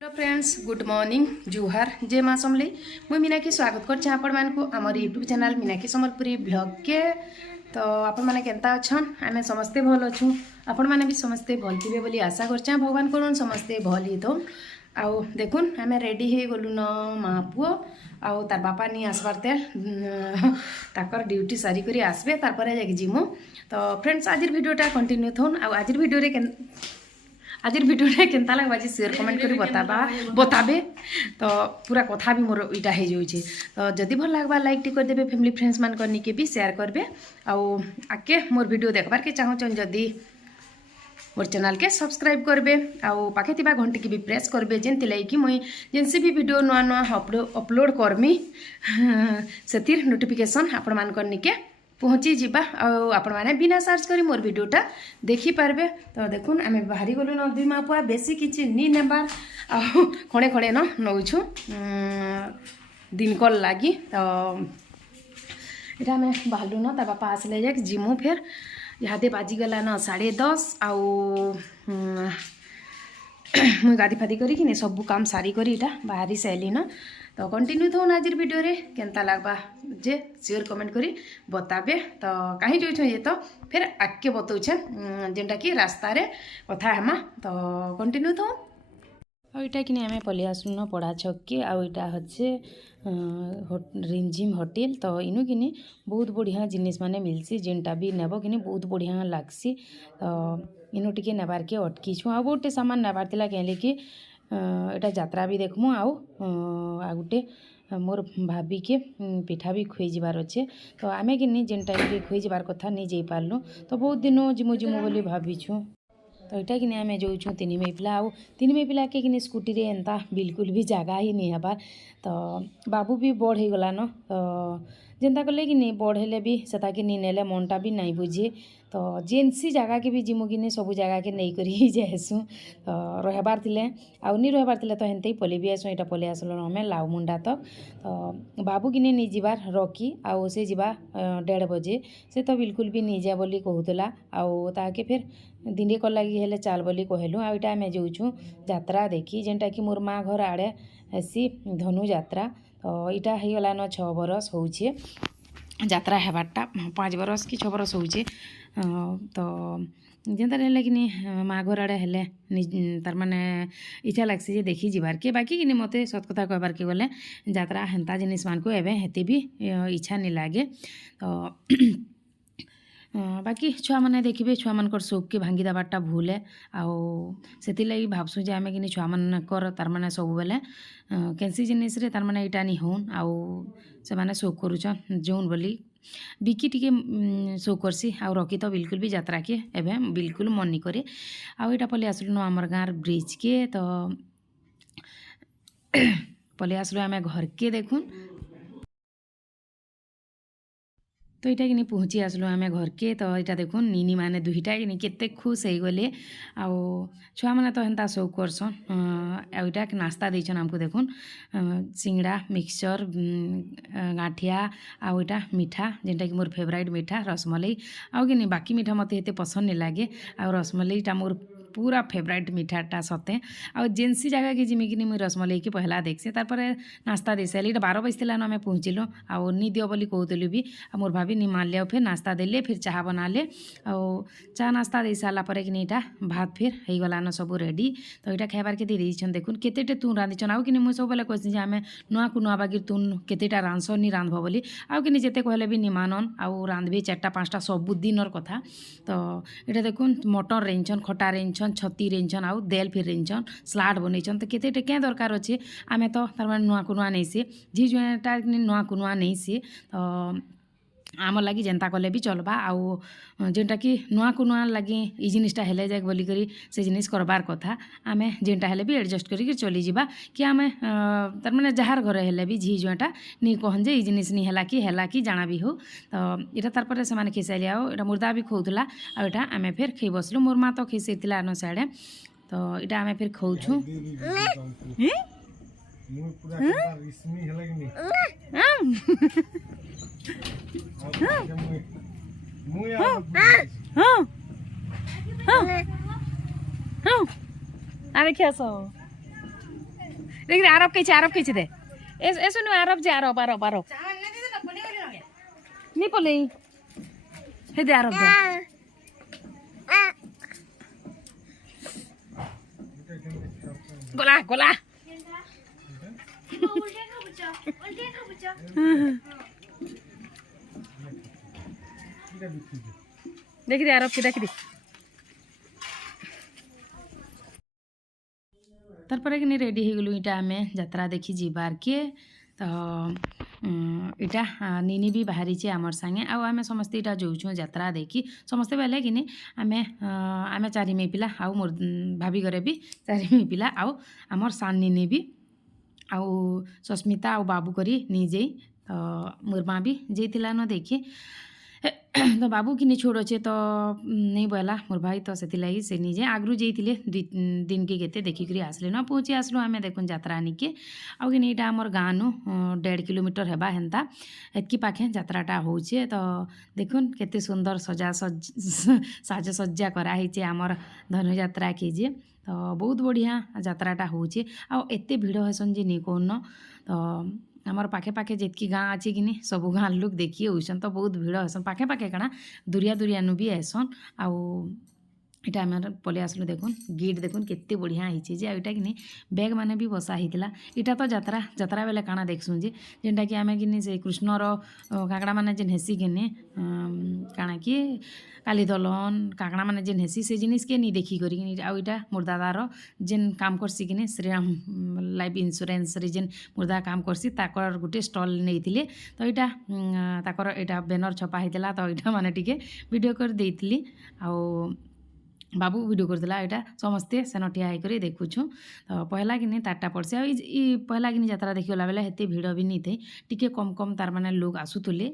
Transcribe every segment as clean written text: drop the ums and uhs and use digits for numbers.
Hello friends good morning जुहार जय माँ समले मुई मीनाक्षी स्वागत करछे आपण मानकु हमर YouTube channel Meenakshi Sambalpuri blog के। तो आपण माने केनता अछन आमे समस्ते भल अछु आपण माने भी समस्ते भल थिबे बोली आशा करछे भगवान कोन समस्ते भल ही तो आउ देखुन आमे रेडी हे गलु न माँ पुओ आउ तार बापा नी आसबार ते ताकर ड्यूटी सारी करी आसबे तार परे जाके जिमु। तो फ्रेंड्स आजिर वीडियोटा कंटिन्यू थोन आउ आजिर वीडियो रे आजिर वीडियो केनता लगवा शेयर कमेंट करी बताबे तो पूरा कथा भी मोर इटा हो जाऊे। तो जदि भल लगवा लाइक टी करदे फैमिली फ्रेंड्स मान करनी के भी शेयर करबे आउ आके मोर वीडियो देखबार के चाहूचन जदि मोर चैनल के सब्सक्राइब करबे आउ पाखे थिबा घंटी की भी प्रेस करबे जेंति लागि कि मुई जेनसे भी वीडियो नुआ नुआ अपलोड करमी सेतिर नोटिफिकेशन आपण मान करनी के पहुँची जावा आपण मैंने बिना सर्च करी मोर वीडियोटा देखी पारबे। तो देखुन आम बाहरी गलु न दुई माँ पुआ बेसी किसी नी नेबार खड़े खड़े न नौछु दिनकल लगी। तो इटा आम बाहरलु न तार बापा आसले जाक जिमु फेर इहादे बाजिगला न 10:30 आउ मुई गाधी फादी करी सब काम सारी करी इटा बाहरी साइली न। तो कंटिन्यू थोन आज वीडियो रे केनता लगवा जे शेयर कमेंट करी बताबे। तो कहीं जो ये तो फिर आगे बतौछे जेनटा कि रास्ता रे कथा हेमा। तो कंटिन्यू थोन आईटा कि आम पलि आसुन पढ़ा छक के आईटा हे रिमझिम होटेल। तो इनु कि बहुत बढ़िया जिनिस माने मिलसी जेनटा भी नेब कि बहुत बढ़िया लागसी। तो इनु टिके नेबार के अटकी छु आ गोटे सामान नेबार तिला कहले कि एटा यात्रा भी देखमु आउ गोटे मोर भाभी के पिठा भी खुई जबार अच्छे। तो आमे कि जेन टाइम के खुई जबार कथा नहीं जाई पारलु तो बहुत दिन जिमु जिमु बोली भाभीछु। तो इटा कि आम जाऊँ तीन मई पिला आउ तीन मई पिला के स्कूटी रे एंता बिल्कुल भी जगह ही नहीं हबार। तो बाबू भी बड़ हो गला न तो जेनता कले कि नहीं बड़ हेले भी सेता के नहीं नेले मनटा भी नहीं बुझे। तो जेनसी जगह के भी जिमु कि सब जगह के नहीं करी जाएसु। तो रहबार थिले आउ नहीं रहबार थिले तो हेनते ही पलि भी आसु। इटा पलि आसलो हमें लाउ मुंडा तक। तो बाबू कि नहीं जीवार रॉकी आउ से जीवा 1:30 बजे से तो बिल्कुल भी नहीं जा बोली कहूला आउ ताके फिर दिन कल लगी हेले चाल बोली कहलु। आ इटा आम जाऊँ यात्रा देखी जेनटा कि मोर माँ घर आड़े हेसी धनु यात्रा। तो इटा हो गला न 6 बरस होउछे यात्रा हेबारटा 5 बरस कि 6 बरस होउछे। तो जेनता हेले कि माँ घर आड़े हेले तार माने इच्छा लागसी जे देखी जीवार के बाकी कि मते सत कथा कहबार के गले यात्रा हेन्ता जिनिस मान को एबे हेते भी इच्छा नहीं लागे। तो बाकी छुआ मैंने देखिए छुआ मानकर शौक के भांगी देवार्टा भूल है आउ से भावसु जे आम कि छुआ मानकर तार माने सब बेले कैंसी जिनिस रे तार माने इटा नहीं होन आउ से माने शौक करूछन जोन बोली बिकी टिके शौक करसी आउ रखी तो बिल्कुल भी यात्रा के एबे बिल्कुल मन नहीं करे। आउ इटा पलि आसलु न आमर गाँर ब्रिज के। तो पलि आसलु आम घर के देखुन। तो इटा कि पहुँची आसलु आम घर के। तो इटा देखुन नीनी माने दुईटा कि केते खुश हो गले आउ छुआ मैंने तो हेन्ता शौक करसन। आईटा नास्ता देछन आमको देखुन सिंगड़ा मिक्सचर गाठिया आउ इटा मीठा जेनटा कि मोर फेवराइट मीठा रसमलाई आउ कि बाकी मीठा मत हेते पसंद नहीं लगे आउ रसमलाईटा मोर पूरा फेवराइट मीठाटा सते आउ जेनसी जगह के जिमी कि मुझे रसमलाई की पहला देखसे तार नास्ता दे सारी 12 बजते आम पहुँचलु आउ नी दियो बोली कहूलु भी मोर भाभी नी मान लिया फिर नास्ता देले फिर चाह बना ले आउ चाह नास्ता दे सारा पर कि इटा भात फिर हो गला न सब रेडी। तो इटा खाइबार के दे देछन देखुन केतेटे तुन रांधिछन आउ कि मुझे सब बेले कहसी जे आमे नुआ को नुआ बागिर तुन केतेटा रांधस नी रांधब बोली आउ कि जेते कहले भी नी मानन आउ रांधबे 4टा 5टा सब दिनर कथा। तो इटा देखुन मटन रेंछन खटा रेंछन छती रेंछन आउ देल फिर रेंछन सलाड बनईछन। तो केते क्या दरकार अच्छे आमे तो तार माने नुआ कुनुआ नहीं से झी जुटा नुआ कुनुआ नहीं से। तो आम लगी जेनता कले भी चलबा आउ जेनटा कि नुआ कुनुआ लगी ई जिनिसटा हेले जाए बोली करी से जिनिस करबार कथा आमे जेनटा हेले भी एडजस्ट करी चली जीवा कि आमे तार माने जहार घर हेले भी झी जुटा नी कहन जे ई जिनिस नी हेला कि जाना भी हो। तो इटा तार पर से माने खिसाइली आउ इटा मुर्दा भी खौथुला आ इटा आमे फिर खई बसलु मोर माँ तो खिसैतिला न साडे। तो इटा आमे फिर खौछु আরে খেয়েছ देख रे आरब कैसे दे ए सुनु आरब जे आरब नहीं पले हे दे आरब दे गोला देख दे आरब के देख दे तारपरे कि रेडी हो गलु इटा आमे यात्रा देखी जीवार के तो इटा निनी भी बाहरी आमर संगे आमे समस्ते इटा जाऊँ यात्रा देखी समस्ते बेले कि आमे आमे चारिमे पिला आउ मोर भाभी घरे भी चारिमे पिला आउ आमर सान निनी भी आउ सस्मिता आउ बाबू करी नहीं जाई तो मोर माँ भी जाइला न देखी तो बाबू कि नहीं छोड़ अच्छे तो नहीं बोला मोर भाई तो से लगी से निजे आगरू जाइए दिन के केते देखिक आसले न पहुँची आसलु आम देखुन यात्रा निके आउ कि यहाँ आमर गाँ नु 1.5 किलोमीटर हेबा हेन्ता एतकी पाखे यात्राटा होचे तो देखुन केते सुंदर साजसज्जा कराई आमर धनुयात्रा के जे तो बहुत बढ़िया यात्राटा होचे आ एते भिड़ हेसन जे नहीं कहन तो आमर पाखे पाखे जितकी गाँ अच्छी कि सब गाँ लोक देखिए होसन तो बहुत भिड़ हेसन पाखे पाखे काना दूरिया नु भी हेसन आउ इटा आम पलि आसलु देखुन गेट देखुन केते बढ़िया होइछे जे इटा कि बैग माने भी बसा होइतिला इटा तो यात्रा बेले काना देखसुँ जे जेनटा कि आमे कि से कृष्णर काकड़ा माने जेन हेसी कि काना कि काली दलन काकड़ा माने जेन हेसी से जिनिस के नहीं देखी करी आउ इटा मोर दादार जेन काम करसी कि श्रीराम लाइफ इंश्योरेंस रे जेन मुर्दा काम करसी ताकर गुटे स्टल नहीं तो इटा ताकर इटा बैनर छपा होइतिला तो इटा माने टिके वीडियो कर देइतिली आउ बाबू वीडियो करदेला यहाँ समस्ते सेन ठिया होकर देखुछु तो पहला कि तारटा पड़से पहला कि यात्रा देखिगला बेले हेते भिड़ भी नहीं थे टिके कम तार माने लोग आसुले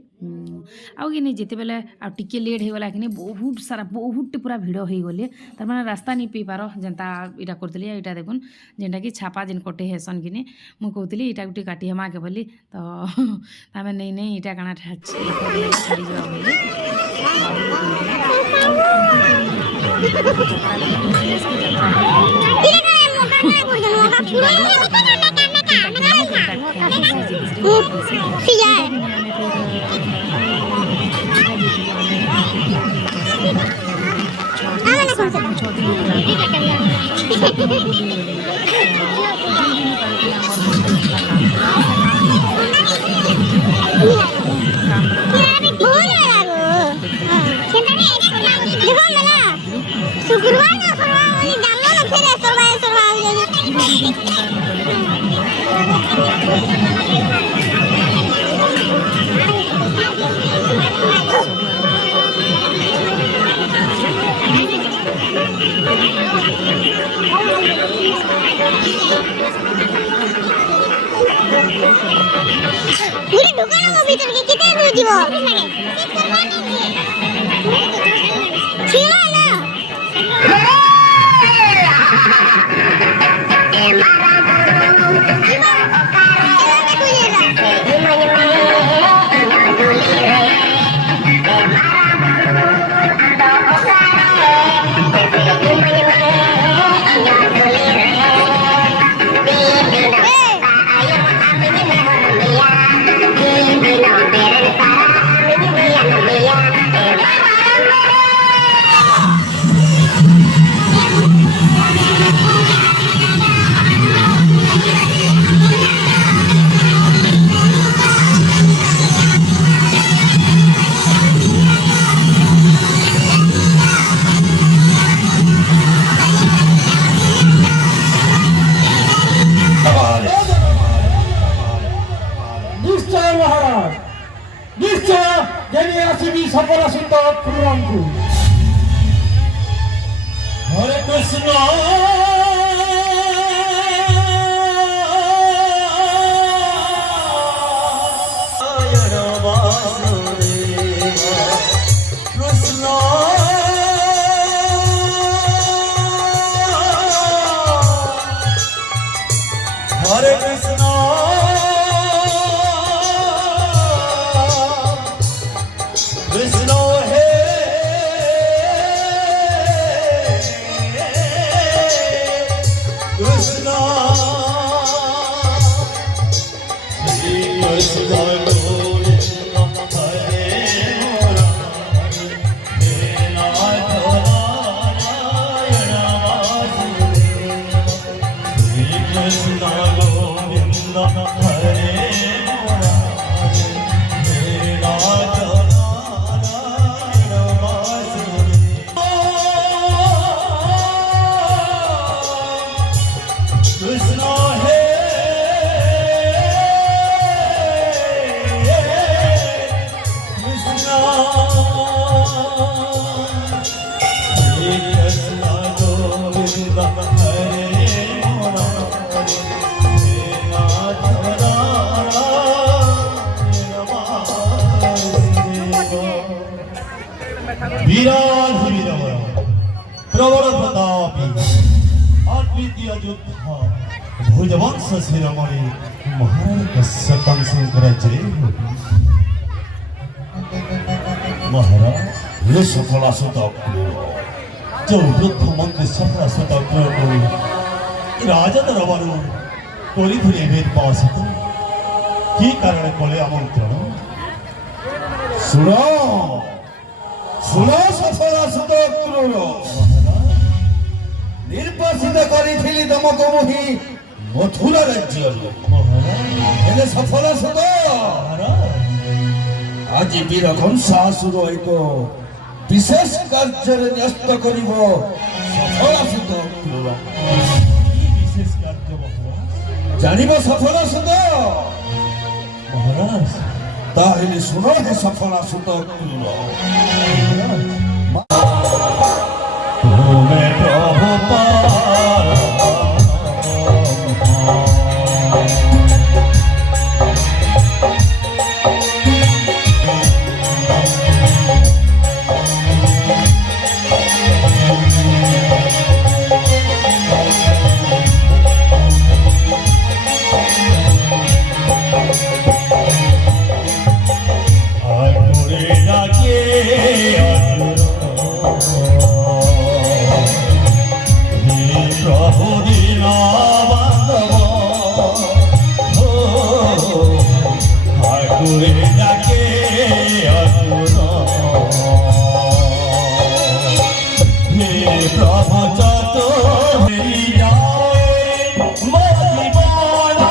आउ कि जिते बेले आ टिके लेट होगला कि बहुत सारा बहुत पूरा भिड़ हो गले तार माने रास्ता नहीं पी पार जेनता इटा करतली यहाँ देखुन जेनटा कि छापा जेन कटे हेसन कि मुझे कहती इटा गुटे काटी हेमा के बोली तो आम नहीं इटा काना छाड़ी जावा बोली पूरी दुकान में भीतर के कितने दूर जीवो छिला ना सफल सुंदर प्रोग्राम को हरे कृष्ण हरे कृष्ण कृष्ण हे कृष्ण कृष्ण गोविंद हरे मुरारे राधा नारायण वासुदेव कृष्ण हे कृष्ण हे कृष्ण गोविंद हरे मुरारे हे नाथ नारायण वासुदेव वीराधिवीरवर प्रबल प्रतापी अद्वितीय योद्धा भुजवंश शिरोमणि महाराज सतम शंकराचार्य महाराज हे सफल सुत जो वृद्ध मंत्री सफल सुत राजा दरबार କରିଥିଲେ ବେଦ ପାଶିତ କି କାରଣ କଲେ ଆମନ୍ତ୍ରଣ ଶୁଣ ଶୁଣ ସଫଳ ସୁତ କ୍ରୂର ନିର୍ବାସିତ କରିଥିଲି ତମକୁ ମୁହିଁ ମଥୁରା ରାଜ୍ୟରୁ ହେଲେ ସଫଳ ସୁତ ଆଜି ବୀର କଂସାସୁର ଏକ ବିଶେଷ କାର୍ଯ୍ୟରେ ନ୍ୟସ୍ତ କରିବ ସଫଳ ସୁତ କ୍ରୂର ବିଶେଷ କାର୍ଯ୍ୟ ମହାରାଜ ଜାଣିବ ସଫଳ ସୁତ ମହାରାଜ ତାହେଲେ ଶୁଣ ହେ ସଫଳ ସୁତ କ୍ରୂର ତୁମେ ପ୍ରଭୁ प्रभु दीना बांधव ठाकुरे डाके असुर हे प्रभु चतु मेरी जाए मोदी बाला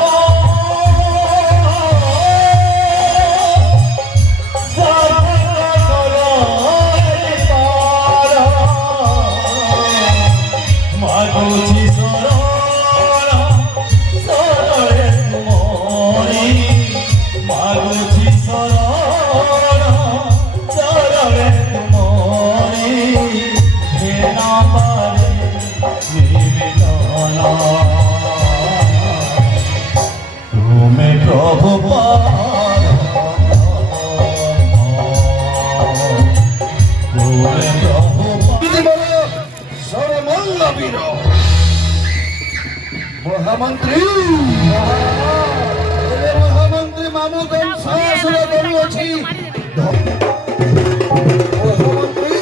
মাগছি শরণ শরণে তুমরি মাগছি শরণ শরণে তুমরি হে নামারে নিবেদন তুমি প্রভু পার তুমি প্রভু সর্বমঙ্গবীর মহামন্ত্রী মহামন্ত্রী মামু কংসাসুর করুଅছি মহামন্ত্রী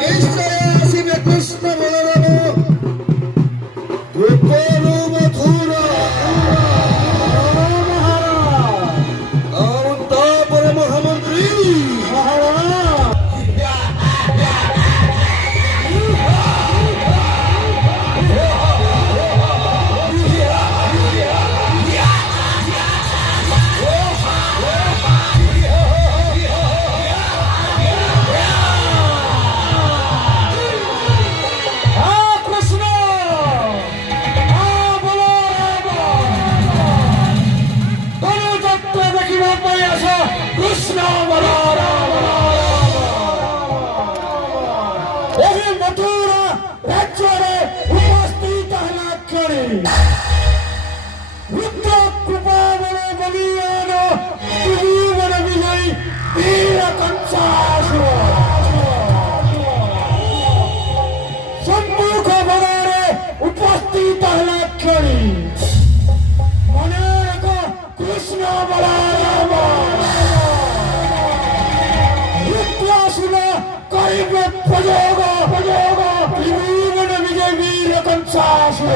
নিশ্চয় আসিবে কৃষ্ণ বলরাম গোপরু মথুরা আর তারপরে মহামন্ত্রী উপস্থিত মনে রেখো কৃষ্ণ বলরাম ঋতুয়াসুর করিবে প্রযোগ ত্রিভুবন বিজয় বীর কংসাসুর